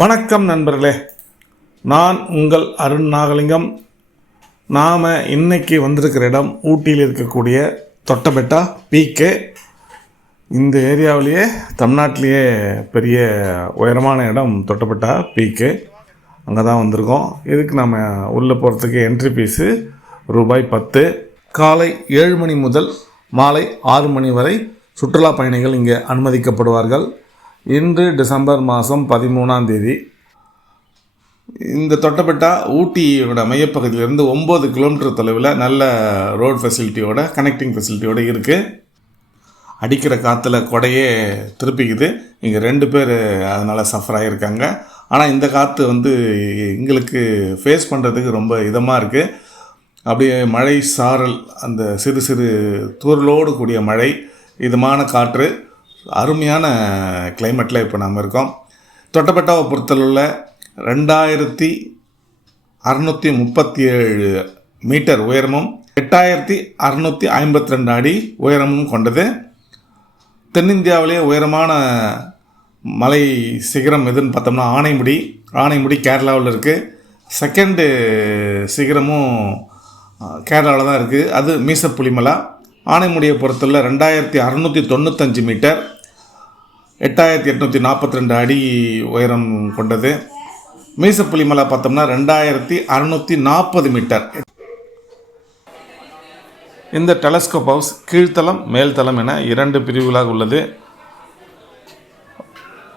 வணக்கம் நண்பர்களே, நான் உங்கள் அருண் நாகலிங்கம். நாம் இன்னைக்கு வந்திருக்கிற இடம் ஊட்டியில் இருக்கக்கூடிய தொட்டபெட்டா பீக்கே. இந்த ஏரியாவிலேயே தமிழ்நாட்டிலேயே பெரிய உயரமான இடம் தொட்டபெட்டா பீக்கே. அங்கே தான் வந்திருக்கோம். இதுக்கு நம்ம உள்ளே போகிறதுக்கு என்ட்ரி ஃபீஸு ₹10. காலை 7 மணி முதல் மாலை 6 மணி வரை சுற்றுலா பயணிகள் இங்கே அனுமதிக்கப்படுவார்கள். இன்று டிசம்பர் மாதம் 13ஆம் தேதி. இந்த தொட்டபெட்டா ஊட்டியோட மையப்பகுதியிலிருந்து 9 கிலோமீட்டர் தொலைவில் நல்ல ரோட் ஃபெசிலிட்டியோட கனெக்டிங் ஃபெசிலிட்டியோடு இருக்குது. அடிக்கிற காற்றுல கொடையே திருப்பிக்குது. இங்கே 2 பேர் அதனால் சஃபர் ஆகியிருக்காங்க. ஆனால் இந்த காற்று எங்களுக்கு ஃபேஸ் பண்ணுறதுக்கு ரொம்ப இதமாக இருக்குது. அப்படியே மழை சாரல், அந்த சிறு சிறு தூறலோடு கூடிய மழை, இதமான காற்று, அருமையான கிளைமேட்டில் இப்போ நம்ம இருக்கோம். தொட்டபெட்டாவை பொறுத்தளவில் 2637 மீட்டர் உயரமும் 8652 அடி உயரமும் கொண்டது. தென்னிந்தியாவிலே உயரமான மலை சிகரம் எதுன்னு பார்த்தோம்னா ஆனைமுடி கேரளாவில் இருக்குது. செகண்டு சிகரமும் கேரளாவில் தான் இருக்குது. அது மீசப்புலிமலை. ஆனைமுடியை பொறுத்தவரை 2695 மீட்டர் 8842 அடி உயரம் கொண்டது. மீசப்புலிமலை பார்த்தோம்னா 2640 மீட்டர். இந்த டெலஸ்கோப் ஹவுஸ் கீழ்த்தளம் மேல்தளம் என 2 பிரிவுகளாக உள்ளது.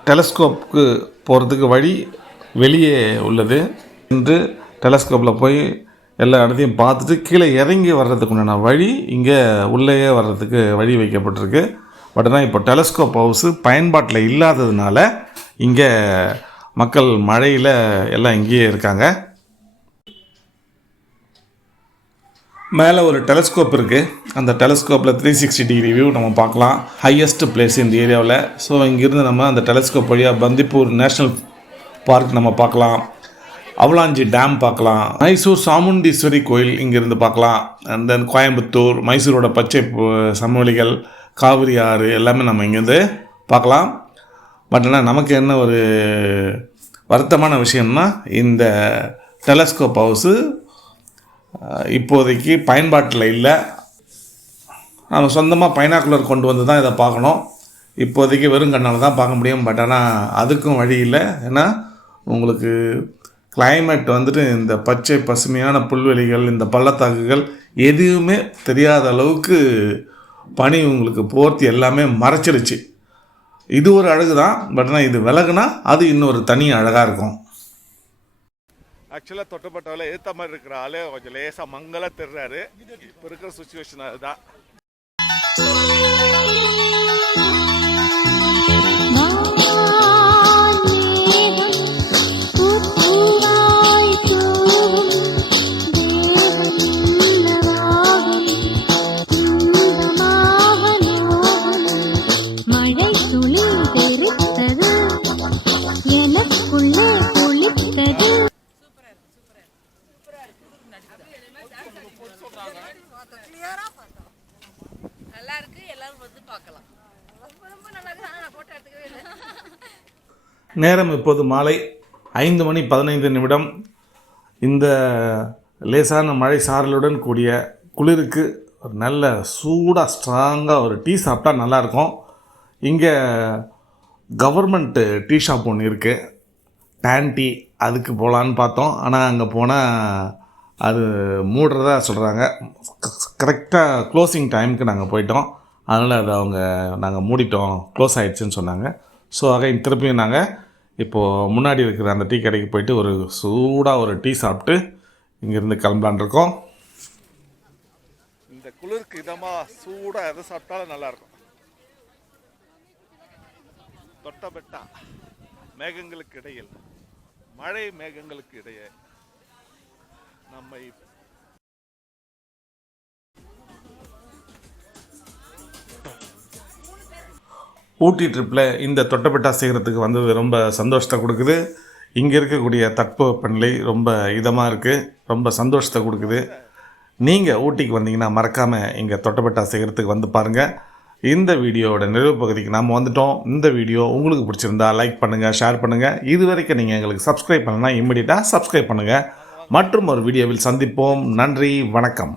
டெலஸ்கோப்புக்கு போகிறதுக்கு வழி வெளியே உள்ளது. இன்று டெலஸ்கோப்பில் போய் எல்லா இடத்தையும் பார்த்துட்டு கீழே இறங்கி வர்றதுக்கு உண்டான வழி இங்கே உள்ளேயே வர்றதுக்கு வழி வைக்கப்பட்டிருக்கு. பட் ஆனால் இப்போ டெலஸ்கோப் ஹவுஸு பயன்பாட்டில் இல்லாததுனால இங்கே மக்கள் மழையில் எல்லாம் இங்கேயே இருக்காங்க. மேலே ஒரு டெலஸ்கோப் இருக்குது. அந்த டெலஸ்கோப்பில் 360 டிகிரி வியூ நம்ம பார்க்கலாம். ஹையஸ்ட் பிளேஸ் இந்த ஏரியாவில். ஸோ இங்கேருந்து நம்ம அந்த டெலஸ்கோப் வழியாக பந்திப்பூர் நேஷ்னல் பார்க் நம்ம பார்க்கலாம். அவலாஞ்சி டேம் பார்க்கலாம். மைசூர் சாமுண்டீஸ்வரி கோயில் இங்கேருந்து பார்க்கலாம். அண்ட் தென் கோயம்புத்தூர், மைசூரோட பச்சை சமவெளிகள், காவிரி ஆறு எல்லாமே நம்ம இங்கேருந்து பார்க்கலாம். பட் ஆனால் நமக்கு என்ன ஒரு வருத்தமான விஷயம்னா, இந்த டெலஸ்கோப் ஹவுஸு இப்போதைக்கு பயன்பாட்டில் இல்லை. நம்ம சொந்தமாக பைனாக்குலர் கொண்டு வந்து தான் இதை பார்க்கணும். இப்போதைக்கு வெறும் கண்ணால் தான் பார்க்க முடியும். பட் ஆனால் அதுக்கும் வழி இல்லை. ஏன்னா உங்களுக்கு கிளைமேட் இந்த பச்சை பசுமையான புல்வெளிகள், இந்த பள்ளத்தாக்குகள் எதுவுமே தெரியாத அளவுக்கு பனி உங்களுக்கு போர்த்தி எல்லாமே மறைச்சிருச்சு. இது ஒரு அழகு தான். பட் ஆனால் இது விலகுனா அது இன்னொரு தனி அழகாக இருக்கும். ஆக்சுவலாக தொட்டபெட்டாவில் ஏற்ற மாதிரி இருக்கிற ஆளே கொஞ்சம் லேசாக மங்கலாக தெரிறாரு. இப்போ இருக்கிற சுச்சுவேஷன் அதுதான். நேரம் இப்போது மாலை 5 மணி 15 நிமிடம். இந்த லேசான மழை சாரலுடன் கூடிய குளிருக்கு ஒரு நல்ல சூடாக ஸ்ட்ராங்காக ஒரு டீ சாப்பிட்டா நல்லாயிருக்கும். இங்கே கவர்மெண்ட்டு டீ ஷாப் ஒன்று இருக்குது, டேன் டீ. அதுக்கு போகலான்னு பார்த்தோம். ஆனால் அங்கே போனால் அது மூடுறதா சொல்கிறாங்க. கரெக்டாக க்ளோசிங் டைமுக்கு நாங்கள் போயிட்டோம். அதனால் அது நாங்கள் மூடிட்டோம், க்ளோஸ் ஆகிடுச்சின்னு சொன்னாங்க. ஸோ திருப்பியும் நாங்கள் இப்போது முன்னாடி இருக்கிற அந்த டீ கடைக்கு போயிட்டு ஒரு சூடாக ஒரு டீ சாப்பிட்டு இங்கேருந்து கிளம்பலான் இருக்கோம். இந்த குளிருக்கு இதமாக சூடாக எதை சாப்பிட்டாலும் நல்லாயிருக்கும். தொட்டபெட்டா மேகங்களுக்கு இடையில், மழை மேகங்களுக்கு இடையே நம்மை ஊட்டி ட்ரிப்பில் இந்த தொட்டபெட்டா சிகரத்துக்கு வந்தது ரொம்ப சந்தோஷத்தை கொடுக்குது. இங்கே இருக்கக்கூடிய தட்பவெப்பநிலை ரொம்ப இதமாக இருக்குது, ரொம்ப சந்தோஷத்தை கொடுக்குது. நீங்கள் ஊட்டிக்கு வந்தீங்கன்னா மறக்காமல் இங்கே தொட்டபெட்டா சிகரத்துக்கு வந்து பாருங்கள். இந்த வீடியோவோட நிறைவு பகுதிக்கு நாம் வந்துட்டோம். இந்த வீடியோ உங்களுக்கு பிடிச்சிருந்தா லைக் பண்ணுங்கள், ஷேர் பண்ணுங்கள். இது வரைக்கும் நீங்கள் எங்களுக்கு சப்ஸ்கிரைப் பண்ணலன்னா இம்மிடியட்டாக சப்ஸ்கிரைப் பண்ணுங்கள். மற்றும் ஒரு வீடியோவில் சந்திப்போம். நன்றி, வணக்கம்.